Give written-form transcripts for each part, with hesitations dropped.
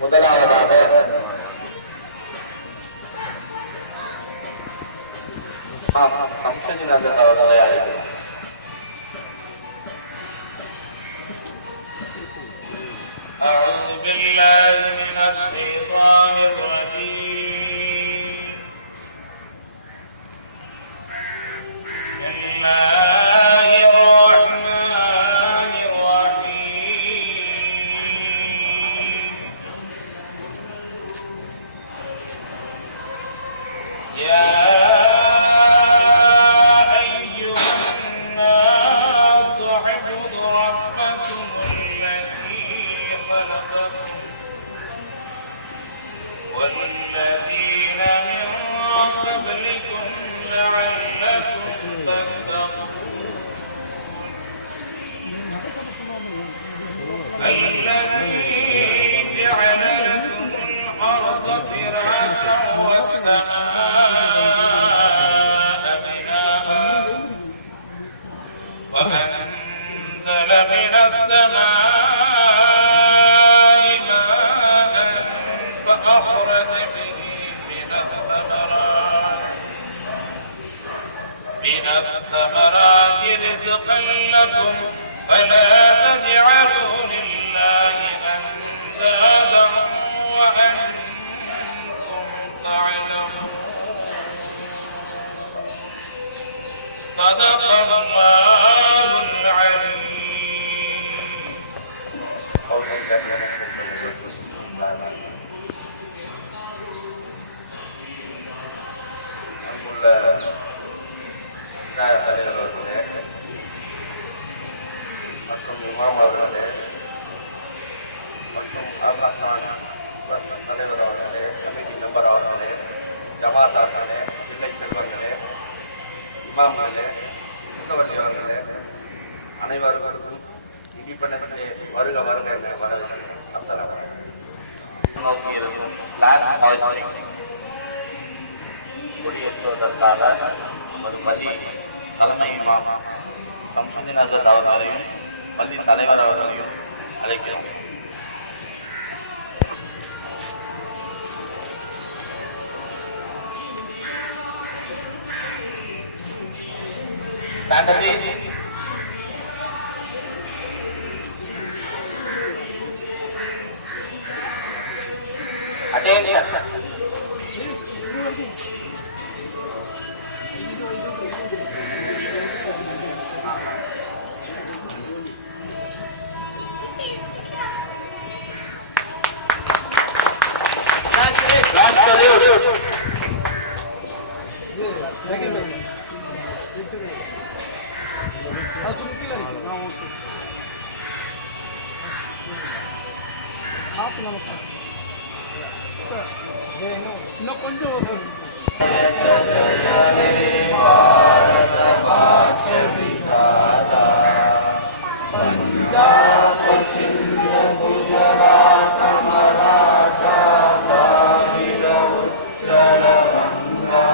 முதலாவதாக அம்சஜிநாதன் அவர்களை அழைக்கிறோம். أعوذ بالله من الشيطان الرجيم. بسم الله الرحمن الرحيم. يا أيها الناس اعبدوا ربكم والذين من قبلكم لعلكم تتقون الذي جعل لكم الأرض فراشا والسماء بناء وأنزل من السماء أخرج به من الثمرات رزقا لكم فلا تجعلوا لله أندادا وأنتم تعلمون. صدق الله العليم. தலைவர் அவர்களே மற்றும் இமாம் அவர்களே மற்றும் தலைவர் அவர்களே, கமிட்டி மெம்பர் அவர்களே, ஜமாத் அவர்களே, பிள்ளை செல்வர்களே, இமாம்களே, முத்தவல்லி அவர்களே, அனைவருக்கும் இண்டிபெண்டன்ஸ் வருக வருக என வரவேற்கிறேன். அஸ்ஸலாமு அலைக்கும். நோக்கி இருக்கும் கொடியேற்றுவதற்காக ஒரு பள்ளி தலைமை இமாம் சம்சுதீன் அஸத் அவர்களையும் பள்ளி தலைவர் அவர்களையும் அழைக்கிறோம். Attention. இன்னும் கொஞ்சம் பஞ்சாப் சிந்த குஜராத் மராட்டா காஷ்மீர உச்சல வங்கா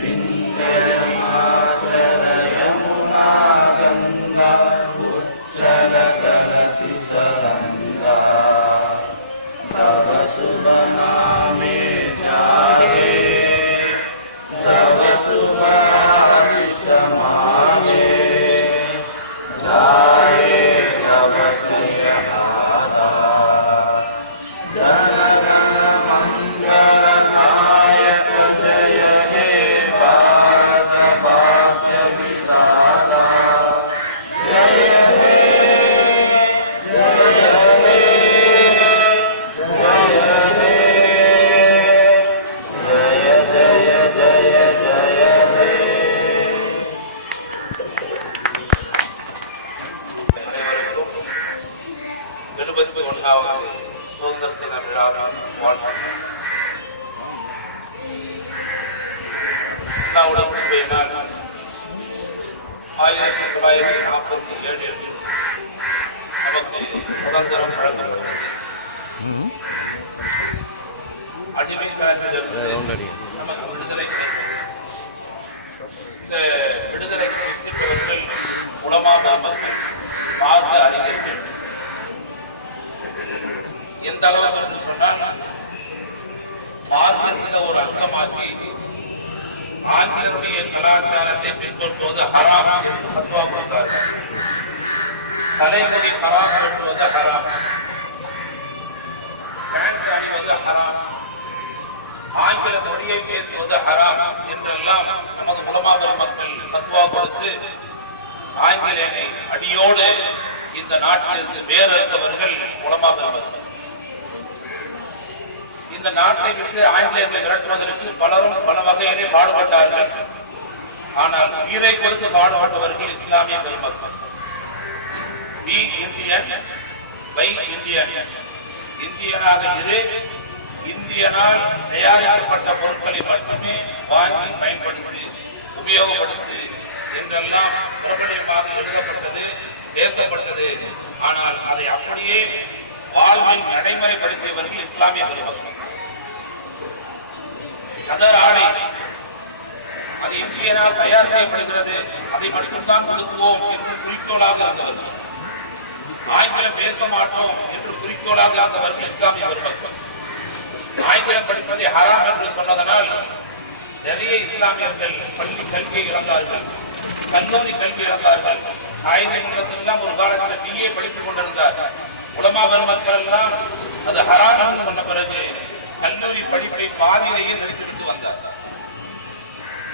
விந்திய மாச்சல யமுனா கங்கா உச்சல கலசி சரங்கா सब शुभ नामे जागे सब शुभ आशीष मागे जाए अवश्य हादा जन गण मंगल नायक जय हे भारत भाग्य विधाता जय हे சுதந்திர தின விழாவின் வாழ்த்து. நாள் 1947 நமக்கு சுதந்திரம் வழங்கப்படுகிறது. அடிமை காலத்திலிருந்து நமக்கு விடுதலை. இந்த விடுதலைக்கு சித்தவர்கள் உலமா நாமங்கள், மார்க்க அறிஞர்கள், எந்த அளவுக்கு என்று சொன்னால் மார்க்கத்தில் ஒரு அங்கமாக்கி ஆங்கிலருடைய கலாச்சாரத்தை பின்பற்றுவது ஹராம் என்று ஃபத்வா கொடுத்தார்கள். தலைமுடி ஹராம் என்பது ஹராம், பேண்ட் அணிவது ஹராம், ஆங்கில மொழியை பேசுவது ஹராம் என்றெல்லாம் நமது உலமாக்கள் மக்கள் ஃபத்வா கொடுத்து ஆங்கிலேயனை அடியோடு இந்த நாட்டிலிருந்து வேறறுத்தவர்கள் உலமாக்கள் மக்கள். இந்த நாட்டை விட்டு ஆங்கிலேயர்களை விரட்டுவதற்கு பலரும் பல வகையிலே பாடுபட்டார்கள். ஆனால் உயிரை கொடுத்து பாடுபட்டவர்கள் இஸ்லாமிய பெருமக்கள். பி இந்தியன் பை இந்தியன், இந்தியனாக இரு, இந்தியனால் தயாரிக்கப்பட்ட பொருட்களை மட்டுமே வாங்கி பயன்படுத்தி உபயோகப்படுத்தி என்றெல்லாம் பிரபலமாக எழுதப்பட்டது, பேசப்பட்டது. ஆனால் அதை அப்படியே வாழ்வில் நடைமுறைப்படுத்தியவர்கள் இஸ்லாமிய பெருமக்கள். கதர் ஆடை அது இந்தியனால் தயார் செய்யப்படுகிறது, அதை மட்டும்தான் கொடுக்குவோம் என்று குறிக்கோளாக இருந்தவர்கள். ஆங்கிலம் பேச மாட்டோம் என்று குறிக்கோளாக இருந்தவர்கள் இஸ்லாமிய பெருமக்கள். ஆங்கிலம் படிப்பதை ஹராம் என்று சொன்னதனால் நிறைய இஸ்லாமியர்கள் பள்ளி கல்வியை இழந்தார்கள், கல்லூரி கல்வி இழந்தார்கள். ஆயுதம் ஒரு காலத்தில் பிஏ படித்துக் கொண்டிருந்தார். உலமா பெருமக்கள் எல்லாம் அது ஹராம் என்று சொன்ன பிறகு கல்லூரி படிப்பை பாதியிலேயே நிறுத்திவிட்டு வந்தார்.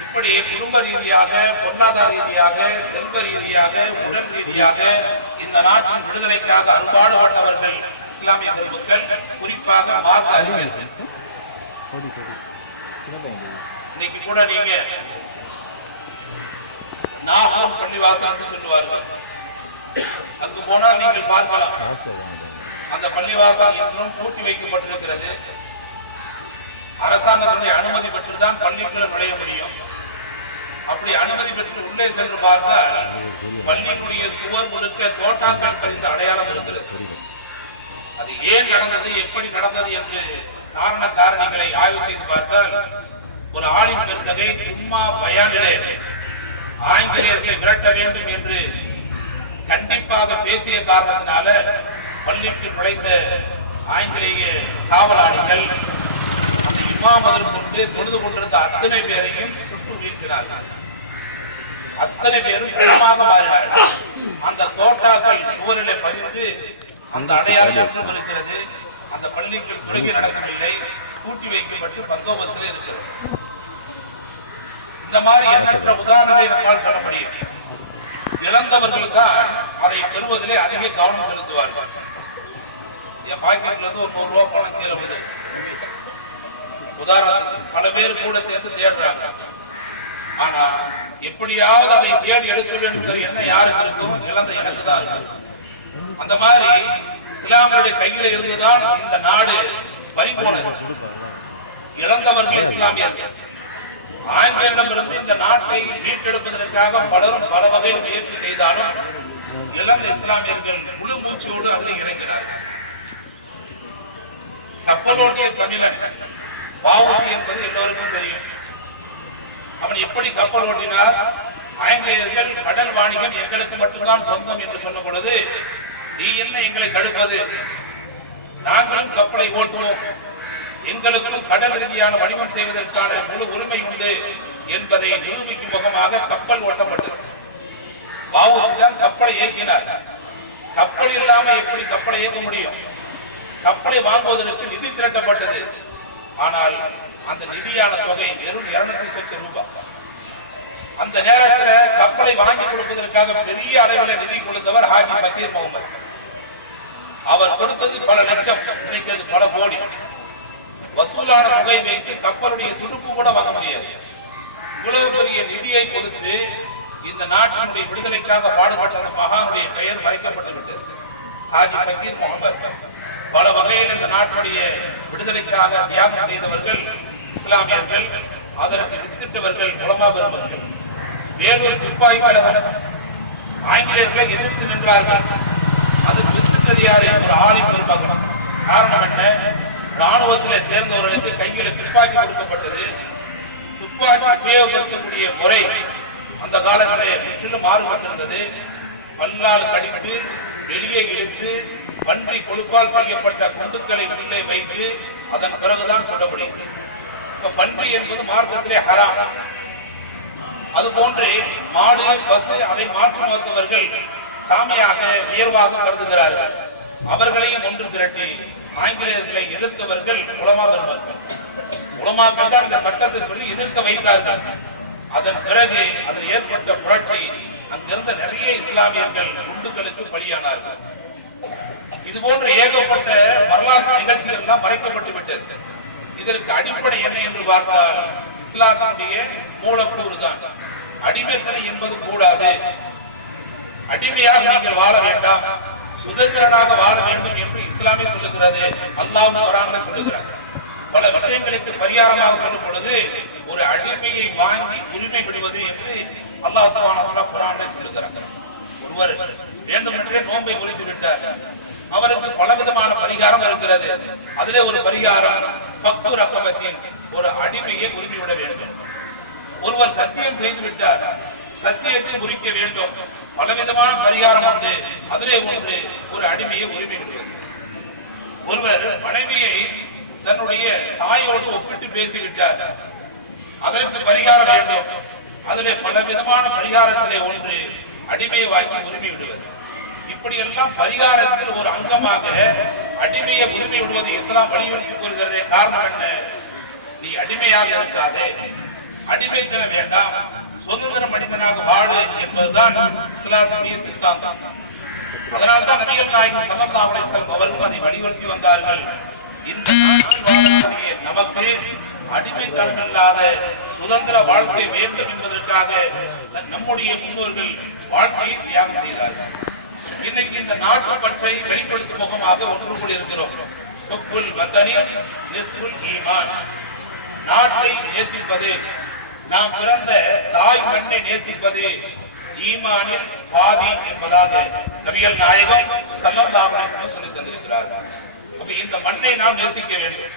இப்படி குடும்ப ரீதியாக, பொருளாதார ரீதியாக, செல்வ ரீதியாக, உடல் ரீதியாக இந்த நாட்டின் விடுதலைக்காக அன்பாடுபட்டவர்கள் இஸ்லாமிய பெருமக்கள், குறிப்பாக மார்க்க அறிஞர்கள். இன்னைக்கு கூட நீங்க நாகூர் பள்ளிவாசலுக்கு சொல்லுவார்கள், அங்கு போனால் நீங்கள் பார்க்கலாம் அந்த பள்ளிவாசல் இன்னும் பூட்டி வைக்கப்பட்டிருக்கிறது. அரசாங்கத்துடைய அனுமதி பெற்றுதான் பள்ளிக்குள்ள நுழைய முடியும். அப்படி அனுமதி பெற்று உள்ளே சென்று பார்த்தால் பள்ளிக்குரிய சுவர் முழுக்க தோட்டாக்கள் பதிந்த அடையாளம் இருக்கிறது. அது ஏன் நடந்தது, எப்படி நடந்தது என்று காரண காரணிகளை ஆய்வு செய்து பார்த்தால் ஒரு ஆளின் பெருந்தகை சும்மா பயானிலே ஆங்கிலேயர்களை விரட்ட வேண்டும் என்று கண்டிப்பாக பேசிய காரணத்தினால பள்ளிக்கு நுழைந்த ஆங்கிலேய காவலாளிகள் அந்த இமாமதர் கொண்டு தொழுது கொண்டிருந்த அத்தனை பேரையும் சுட்டு வீசினார்கள். அத்தனை பேரும் பிணமாக மாறினார்கள். அந்த தோட்டாக்கள் சுவரிலே பதிந்து அந்த அடையாளம் என்றும் இருக்கிறது. அந்த பள்ளிக்கு தொழுகை நடக்கவில்லை, கூட்டி வைக்கப்பட்டு பந்தோபஸ்திலே இருக்கிறது. இந்த மாதிரி எண்ணற்ற உதாரணங்களை நம்மால் சொல்ல முடியும். இழந்தவர்கள் தான் அதை பெறுவதிலே அதிக கவனம் செலுத்துவார்கள். என் பாக்கெட்ல இருந்து ஒரு 100 ரூபாய் பணம் கீழே போகுது, உதாரணத்துக்கு பல பேர் கூட சேர்ந்து தேடுறாங்க. ஆனா எப்படியாவது அதை தேடி எடுக்க வேண்டும் என்ன யாருக்கு இருக்கும், இழந்த எனக்கு தான் இருக்கு. அந்த மாதிரி இஸ்லாமியுடைய கையில இருந்துதான் இந்த நாடு பறிபோனது. இழந்தவர்கள் இஸ்லாமியர்கள். ஆங்கிலேயரிடமிருந்து இந்த நாட்டை மீட்டெடுப்பதற்காக பலரும் பல வகையில் முயற்சி செய்தாலும் இழந்த இஸ்லாமியர்கள் முழு மூச்சோடு அதில் இறங்கினார்கள். கப்பலோட்டிய தமிழன் வ.உ.சி. என்பது எல்லோருக்கும் தெரியும். அவன் எப்படி கப்பல் ஓட்டினார்? ஆங்கிலேயர்கள் கடல் வாணிகம் எங்களுக்கு மட்டும்தான் சொந்தம் என்று சொன்ன பொழுது, நீ என்ன எங்களை தடுப்பது, நாங்களும் கப்பலை ஓட்டுவோம், எங்களுக்கும் கடல் ரீதியான வடிவம் செய்வதற்கான முழு உரிமை உண்டு என்பதை நிரூபிக்கும் முகமாக கப்பல் ஓட்டப்பட்டது. வ.உ.சி. தான் கப்பலை இயக்கினார். கப்பல் இல்லாம எப்படி கப்பலை இயக்க முடியும்? கப்பலை வாங்குவதற்கு நிதி திரட்டப்பட்டது. ஆனால் அந்த நிதியான தொகை வெறும் 200 லட்சம் ரூபாய். அந்த நேரத்தில் கப்பலை வாங்கி கொடுப்பதற்காக பெரிய அளவில் நிதி கொடுத்தவர் ஹாஜி ஃபக்கீர் முகமது. அவர் கொடுத்தது பல லட்சம், இன்னைக்கு அது பல கோடி. வசூலான தொகை வைத்து கப்பலுடைய துடுப்பு கூட வாங்க முடியாது. இவ்வளவு பெரிய நிதியை கொடுத்து இந்த நாட்டினுடைய விடுதலைக்காக பாடுபட்ட மகானுடைய பெயர் மறைக்கப்பட்டு விட்டது. ஹாஜி ஃபக்கீர் முகமது பல வகையில் இந்த நாட்டுடைய விடுதலைக்காக தியாகம் செய்தவர்கள் இஸ்லாமியர்கள், அதற்கு வித்திட்டவர்கள் உலமா பெருமக்கள். வேலூர் சிப்பாய் கழகம் ஆங்கிலேயர்களை எதிர்த்து நின்றார்கள். அதுக்கு வித்திட்டது யாரு? ஒரு ஆலிம் பெருமகன். காரணம் என்ன? ராணுவத்திலே சேர்ந்தவர்களுக்கு கையில துப்பாக்கி கொடுக்கப்பட்டது. துப்பாக்கி உபயோகப்படுத்தக்கூடிய முறை அந்த காலங்களில் முற்றிலும் மாறுபட்டிருந்தது. பல்லால் கடித்து வெளியே இழுத்து பன்றி கொழுப்பால் செய்யப்பட்ட குண்டுக்களை உள்ளே வைத்து அதன் பிறகுதான் சொல்ல முடியும். இப்ப பன்றி என்பது மார்க்கத்திலே ஹராம். அது போன்று மாடு, பசு அதை மாற்று மருத்துவர்கள் சாமியாக உயர்வாக கருதுகிறார்கள். அவர்களையும் ஒன்று திரட்டி ஆங்கிலேயர்களை எதிர்த்தவர்கள் உலமா பெருமக்கள். உலமாக்கள் தான் இந்த சட்டத்தை சொல்லி எதிர்க்க வைத்தார்கள். அதன் பிறகு அதில் ஏற்பட்ட புரட்சி, அங்கிருந்த நிறைய இஸ்லாமியர்கள் குண்டுகளுக்கு பலியானார்கள். இது போன்ற ஏகப்பட்ட வரலாற்று நிகழ்ச்சிகள் எல்லாம் மறைக்கப்பட்டு விட்டது. இதற்கு அடிப்படை என்ன என்று பார்த்தால் இஸ்லாத்தினுடைய மூலக்கூறு தான். அடிமைத்தனம் என்பது கூடாது. அடிமையாக நீங்கள் வாழ வேண்டாம், சுதந்திரனாக வாழ வேண்டும் என்று இஸ்லாமே சொல்லுகிறது. அல்லாஹ் குர்ஆனிலே சொல்லுகிறார். பல விஷயங்களுக்கு பரிகாரமாக சொல்லும் பொழுது ஒரு அடிமையை வாங்கி உரிமை விடுவது என்று அல்லாஹ் சுப்ஹானஹு வ தஆலா குர்ஆனிலே சொல்லுகிறார். ஒருவர் வேண்டுமென்றே நோன்பை முறித்து விட்டார், அவருக்கு பலவிதமான பரிகாரம் இருக்கிறது. அதிலே ஒரு பரிகாரம் ஃபக்கு ரகபத்தின், ஒரு அடிமையை உரிமை விட வேண்டும். ஒருவர் சத்தியம் செய்து விட்டார், சத்தியத்தை முறிக்க வேண்டும். பலவிதமான பரிகாரம் உண்டு. அதிலே ஒன்று ஒரு அடிமையை உரிமை விடுவது. ஒருவர் மனைவியை தன்னுடைய தாயோடு ஒப்பிட்டு பேசிவிட்டார், அதற்கு பரிகாரம் வேண்டும். அதிலே பலவிதமான பரிகாரத்திலே ஒன்று அடிமையை வாங்கி உரிமை விடுவது. இப்படி எல்லாம் பரிகாரத்தில் ஒரு அங்கமாக அடிமையை உரிமை விடுவது இஸ்லாம் வலியுறுத்தி கூறுகிறதே. காரணம் என்ன? நீ அடிமையாக இருக்காதே, அடிமைத்தனம் வேண்டாம், சுதந்திர மனிதனாக வாழு என்பதுதான் இஸ்லாமிய சித்தாந்தம். அதனால்தான் நபிகள் நாயகம் ஸல்லல்லாஹு அலைஹி வஸல்லம் அவர்கள் அதை வலியுறுத்தி வந்தார்கள். இந்த நமக்கு அடிமைத்தனம் இல்லாத சுதந்திர வாழ்க்கை வேண்டும் என்பதற்காக நம்முடைய முன்னோர்கள் வாழ்க்கையை தியாகம் செய்தார்கள். இன்னைக்கு இந்த நாட்டு பற்றை வெளிப்படுத்தும் முகமாக ஒன்று கூடி இருக்கிறோம். ஹுப்புல் வதனி நிஸ்ஃபுல் ஈமான். நாட்டை நேசிப்பது, நாம் பிறந்த தாய் மண்ணை நேசிப்பது ஈமானில் பாதி என்பதாக நபிகள் நாயகம் ஸல்லல்லாஹு அலைஹி வஸல்லம் சொல்லித் தந்திருக்கிறார்கள். அப்ப இந்த மண்ணை நாம் நேசிக்க வேண்டும்.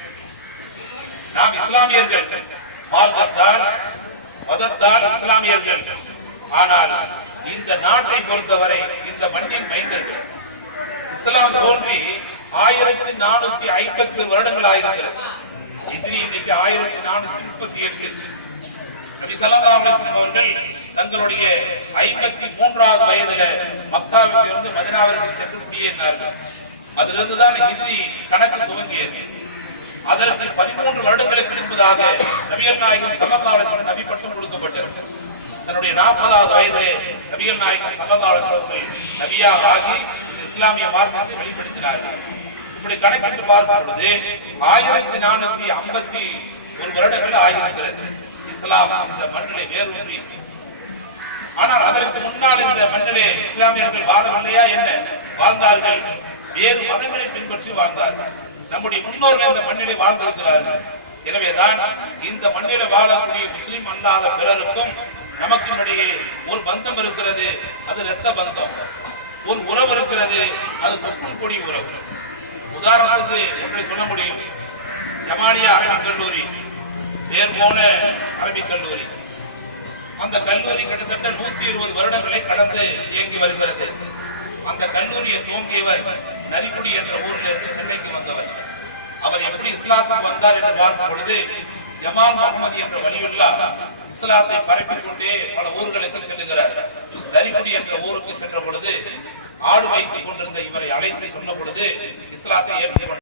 நாம் இஸ்லாமியர்கள், மார்க்கத்தால் மதத்தால் இஸ்லாமியர்கள். ஆனால் இந்த நாட்டை பொறுத்தவரை இந்த மண்ணின் மைந்தர்கள். இஸ்லாம் தோன்றி 1450 வருடங்கள் ஆயிருக்கிறது. ஹிஜ்ரி இன்னைக்கு 1438. நபி ஸல்லல்லாஹு அலைஹி வஸல்லம் அவர்கள் தங்களுடைய 53வது வயதில மக்காவிற்கு இருந்து மதீனாவிற்கு சென்று குடியேறினார்கள். அதிலிருந்துதான் ஹிஜ்ரி கணக்கு துவங்கியது. அதற்கு 13 வருடங்களுக்கு முன்பதாக நபிகள் நாயகம் ஸல்லல்லாஹு அலைஹி வஸல்லம் நபி பட்டம் கொடுக்கப்பட்டது. தன்னுடைய 40வது வயதிலே நபிகள் நாயகம் ஸல்லல்லாஹு அலைஹி வஸல்லம் நபியாக ஆகி இஸ்லாமிய மார்க்கத்தை வெளிப்படுத்தினார்கள். இப்படி கணக்கிட்டு பார்க்கும் பொழுது 1451 வருடங்கள் ஆகியிருக்கிறது இஸ்லாம் இந்த மண்ணிலே வேரூன்றி. ஆனால் அதற்கு முன்னால் இந்த மண்ணிலே இஸ்லாமியர்கள் வாழவில்லையா? என்ன வாழ்ந்தார்கள்? வேறு மதங்களை பின்பற்றி வாழ்ந்தார்கள். நம்முடைய முன்னோர்கள் இந்த மண்ணிலே வாழ்ந்திருக்கிறார்கள். எனவேதான் இந்த மண்ணிலே வாழக்கூடிய முஸ்லிம் அல்லாத பிறருக்கும் நமக்கும் இடையே ஒரு பந்தம் இருக்கிறது. அது இரத்த பந்தம். ஒரு உறவு இருக்கிறது, அது தொப்புள் கொடி உறவு. உதாரணத்துக்கு ஒன்றை சொல்ல முடியும். ஜமாலியா அரபிக் கல்லூரி, பேர்போன அரபிக் கல்லூரி. அந்த கல்லூரி கிட்டத்தட்ட 120 வருடங்களை கடந்து இயங்கி வருகிறது. அந்த கல்லூரியை துவங்கியவர் நரிக்குடி என்ற ஊர் சேர்ந்து சென்னைக்கு வந்தவர். அவர் எப்படி இஸ்லாத்துக்கு வந்தார் என்று பார்க்கும் பொழுது ஜமால் முகமது என்ற வலியுல்லா இஸ்லாத்தை பரப்பிக் கொண்டே பல ஊர்களுக்கு செல்லுகிறார். நரிக்குடி என்ற ஊருக்கு சென்ற பொழுது ஆடு வைத்துக் கொண்டிருந்த இவரை அழைத்து சொன்ன பொழுது இஸ்லாத்தை ஏற்றுக்கொண்டார்.